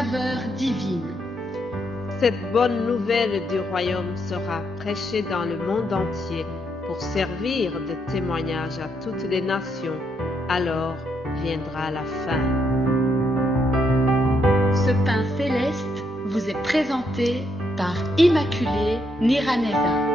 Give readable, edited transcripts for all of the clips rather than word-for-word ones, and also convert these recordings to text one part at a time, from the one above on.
saveur divine. Cette bonne nouvelle du royaume sera prêchée dans le monde entier pour servir de témoignage à toutes les nations. Alors viendra la fin. Ce pain céleste vous est présenté par Immaculée Niraneza.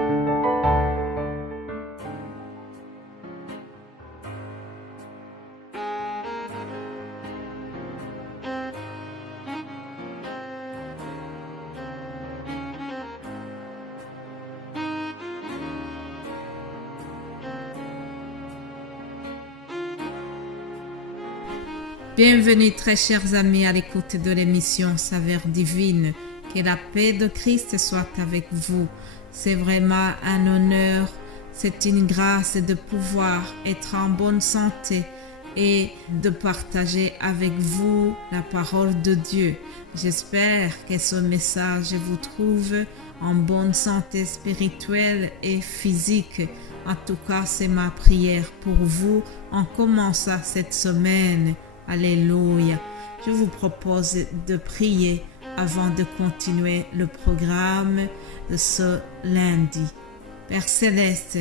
Bienvenue très chers amis à l'écoute de l'émission Saveur divine. Que la paix de Christ soit avec vous. C'est vraiment un honneur, c'est une grâce de pouvoir être en bonne santé et de partager avec vous la parole de Dieu. J'espère que ce message vous trouve en bonne santé spirituelle et physique. En tout cas, c'est ma prière pour vous en commençant cette semaine. Alléluia. Je vous propose de prier avant de continuer le programme de ce lundi. Père Céleste,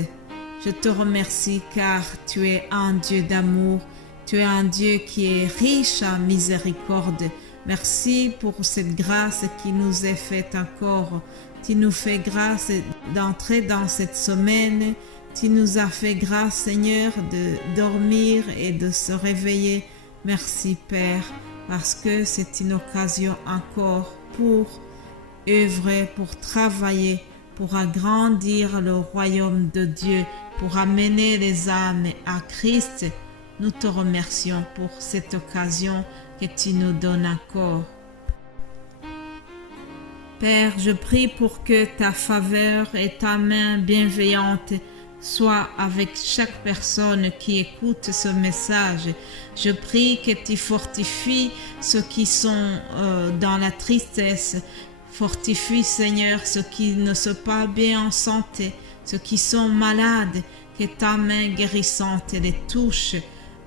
je te remercie car tu es un Dieu d'amour, tu es un Dieu qui est riche en miséricorde. Merci pour cette grâce qui nous est faite encore. Tu nous fais grâce d'entrer dans cette semaine. Tu nous as fait grâce, Seigneur, de dormir et de se réveiller. Merci Père, parce que c'est une occasion encore pour œuvrer, pour travailler, pour agrandir le royaume de Dieu, pour amener les âmes à Christ. Nous te remercions pour cette occasion que tu nous donnes encore. Père, je prie pour que ta faveur et ta main bienveillante sois avec chaque personne qui écoute ce message. Je prie que tu fortifies ceux qui sont dans la tristesse. Fortifie, Seigneur, ceux qui ne sont pas bien en santé, ceux qui sont malades, que ta main guérissante les touche.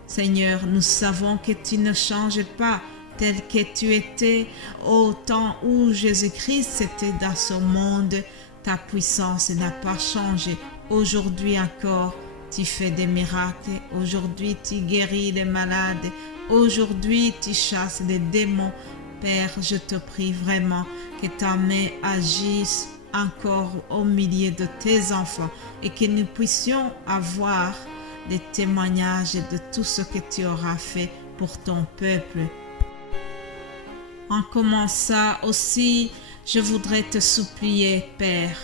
Seigneur, nous savons que tu ne changes pas tel que tu étais au temps où Jésus-Christ était dans ce monde. Ta puissance n'a pas changé. Aujourd'hui encore, tu fais des miracles. Aujourd'hui, tu guéris les malades. Aujourd'hui, tu chasses les démons. Père, je te prie vraiment que ta main agisse encore au milieu de tes enfants et que nous puissions avoir des témoignages de tout ce que tu auras fait pour ton peuple. En commençant aussi, je voudrais te supplier, Père,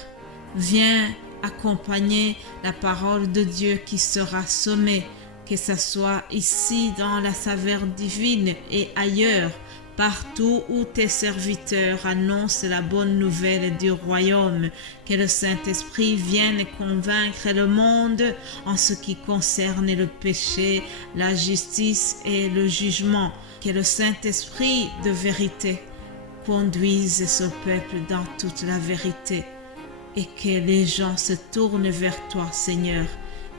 viens accompagner la parole de Dieu qui sera sommée, que ce soit ici dans la saveur divine et ailleurs, partout où tes serviteurs annoncent la bonne nouvelle du royaume, que le Saint-Esprit vienne convaincre le monde en ce qui concerne le péché, la justice et le jugement, que le Saint-Esprit de vérité conduise ce peuple dans toute la vérité et que les gens se tournent vers toi, Seigneur,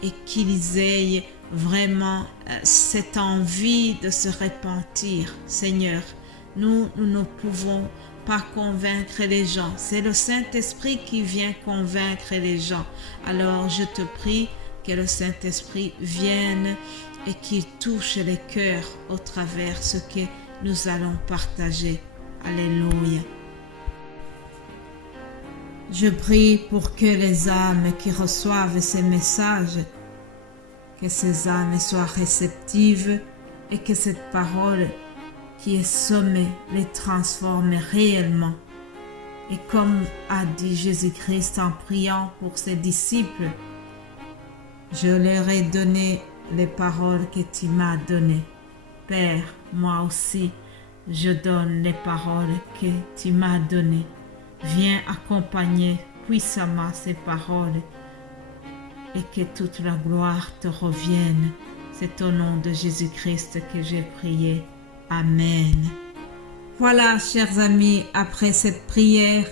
et qu'ils aient vraiment cette envie de se repentir, Seigneur. Nous ne pouvons pas convaincre les gens. C'est le Saint-Esprit qui vient convaincre les gens. Alors je te prie que le Saint-Esprit vienne et qu'il touche les cœurs au travers ce que nous allons partager. Alléluia. Je prie pour que les âmes qui reçoivent ces messages, que ces âmes soient réceptives et que cette parole qui est sommée les transforme réellement. Et comme a dit Jésus-Christ en priant pour ses disciples, je leur ai donné les paroles que tu m'as données. Père, moi aussi, je donne les paroles que tu m'as données. Viens accompagner puissamment ces paroles et que toute la gloire te revienne. C'est au nom de Jésus-Christ que j'ai prié. Amen. Voilà, chers amis, après cette prière,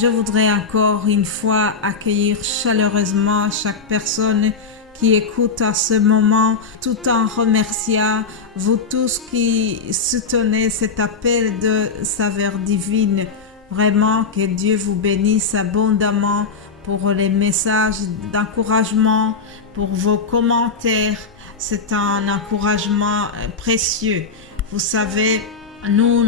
je voudrais encore une fois accueillir chaleureusement chaque personne qui écoutent à ce moment, tout en remerciant vous tous qui soutenez cet appel de saveur divine. Vraiment que Dieu vous bénisse abondamment pour les messages d'encouragement, pour vos commentaires. C'est un encouragement précieux. Vous savez, nous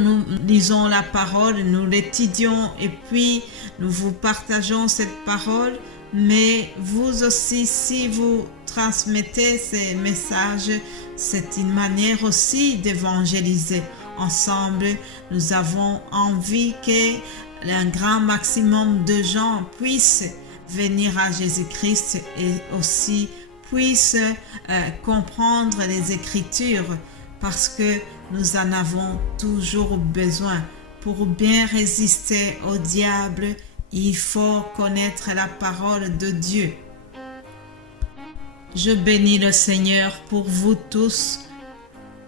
lisons la parole, nous l'étudions et puis nous vous partageons cette parole. Mais vous aussi, si vous transmettez ces messages, c'est une manière aussi d'évangéliser. Ensemble, nous avons envie qu'un grand maximum de gens puissent venir à Jésus-Christ et aussi puissent comprendre les Écritures parce que nous en avons toujours besoin. Pour bien résister au diable, il faut connaître la parole de Dieu. Je bénis le Seigneur pour vous tous,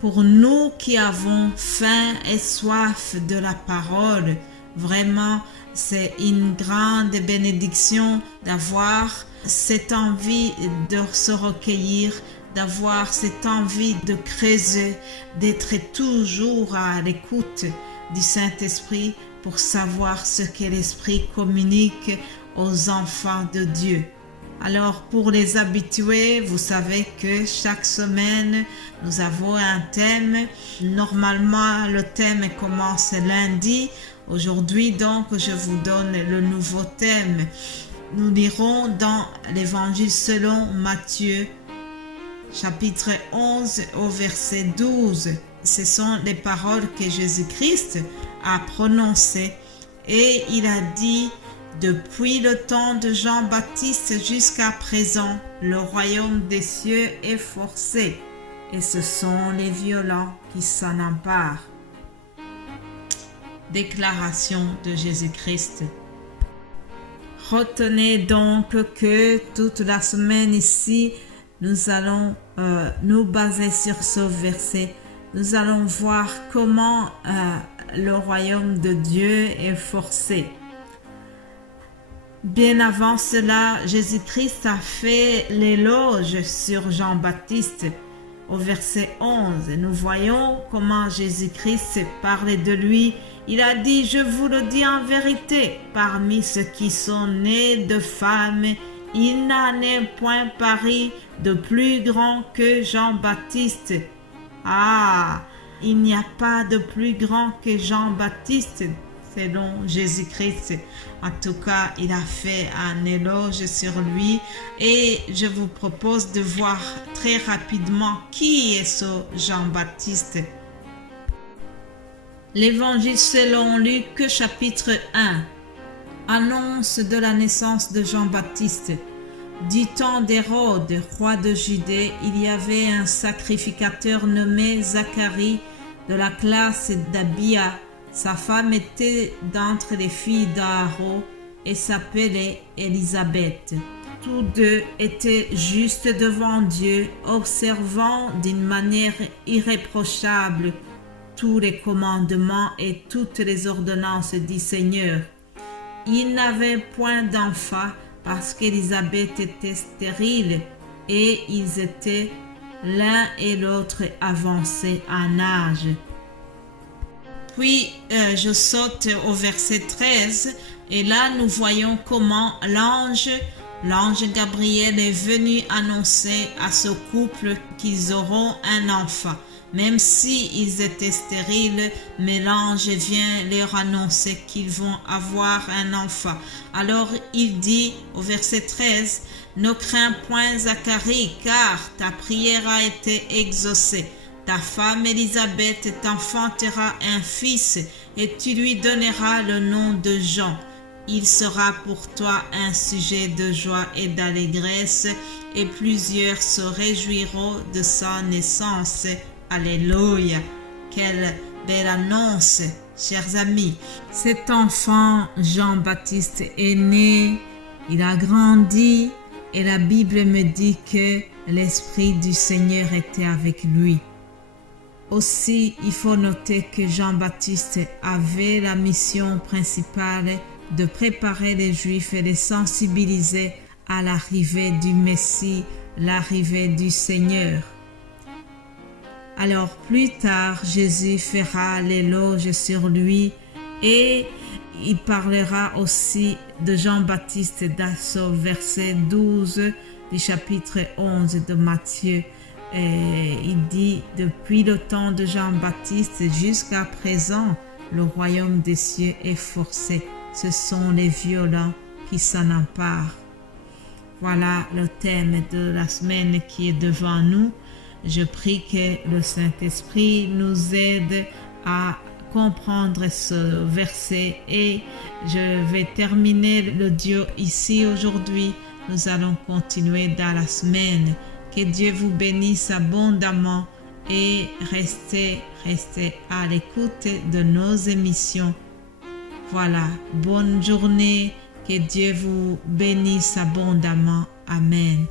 pour nous qui avons faim et soif de la parole. Vraiment, c'est une grande bénédiction d'avoir cette envie de se recueillir, d'avoir cette envie de creuser, d'être toujours à l'écoute du Saint-Esprit pour savoir ce que l'Esprit communique aux enfants de Dieu. Alors pour les habitués, vous savez que chaque semaine, nous avons un thème. Normalement, le thème commence lundi. Aujourd'hui, donc, je vous donne le nouveau thème. Nous lirons dans l'Évangile selon Matthieu, chapitre 11 au verset 12. Ce sont les paroles que Jésus-Christ a prononcées et il a dit: depuis le temps de Jean-Baptiste jusqu'à présent, le royaume des cieux est forcé et ce sont les violents qui s'en emparent. Déclaration de Jésus-Christ. Retenez donc que toute la semaine ici, nous allons nous baser sur ce verset. Nous allons voir comment le royaume de Dieu est forcé. Bien avant cela, Jésus-Christ a fait l'éloge sur Jean-Baptiste. Au verset 11, nous voyons comment Jésus-Christ parlait de lui. Il a dit: je vous le dis en vérité, parmi ceux qui sont nés de femmes, il n'en est point paru de plus grand que Jean-Baptiste. Ah, il n'y a pas de plus grand que Jean-Baptiste, selon Jésus-Christ. En tout cas, il a fait un éloge sur lui et je vous propose de voir très rapidement qui est ce Jean-Baptiste. L'Évangile selon Luc, chapitre 1, annonce de la naissance de Jean-Baptiste. Du temps d'Hérode, roi de Judée, il y avait un sacrificateur nommé Zacharie de la classe d'Abia. Sa femme était d'entre les filles d'Aaron et s'appelait Élisabeth. Tous deux étaient justes devant Dieu, observant d'une manière irréprochable tous les commandements et toutes les ordonnances du Seigneur. Ils n'avaient point d'enfant parce qu'Élisabeth était stérile et ils étaient l'un et l'autre avancés en âge. Puis je saute au verset 13 et là nous voyons comment l'ange Gabriel est venu annoncer à ce couple qu'ils auront un enfant. Même s'ils étaient stériles, mais l'ange vient leur annoncer qu'ils vont avoir un enfant. Alors il dit au verset 13, « Ne crains point Zacharie, car ta prière a été exaucée. Ta femme Élisabeth t'enfantera un fils, et tu lui donneras le nom de Jean. Il sera pour toi un sujet de joie et d'allégresse, et plusieurs se réjouiront de sa naissance. » Alléluia! Quelle belle annonce, chers amis! Cet enfant, Jean-Baptiste, est né, il a grandi, et la Bible me dit que l'Esprit du Seigneur était avec lui. Aussi, il faut noter que Jean-Baptiste avait la mission principale de préparer les Juifs et les sensibiliser à l'arrivée du Messie l'arrivée du Seigneur. Alors plus tard, Jésus fera l'éloge sur lui et il parlera aussi de Jean-Baptiste dans ce verset 12 du chapitre 11 de Matthieu. Et il dit, depuis le temps de Jean-Baptiste jusqu'à présent, le royaume des cieux est forcé. Ce sont les violents qui s'en emparent. Voilà le thème de la semaine qui est devant nous. Je prie que le Saint-Esprit nous aide à comprendre ce verset et je vais terminer l'audio ici aujourd'hui. Nous allons continuer dans la semaine. Que Dieu vous bénisse abondamment et restez à l'écoute de nos émissions. Voilà, bonne journée. Que Dieu vous bénisse abondamment. Amen.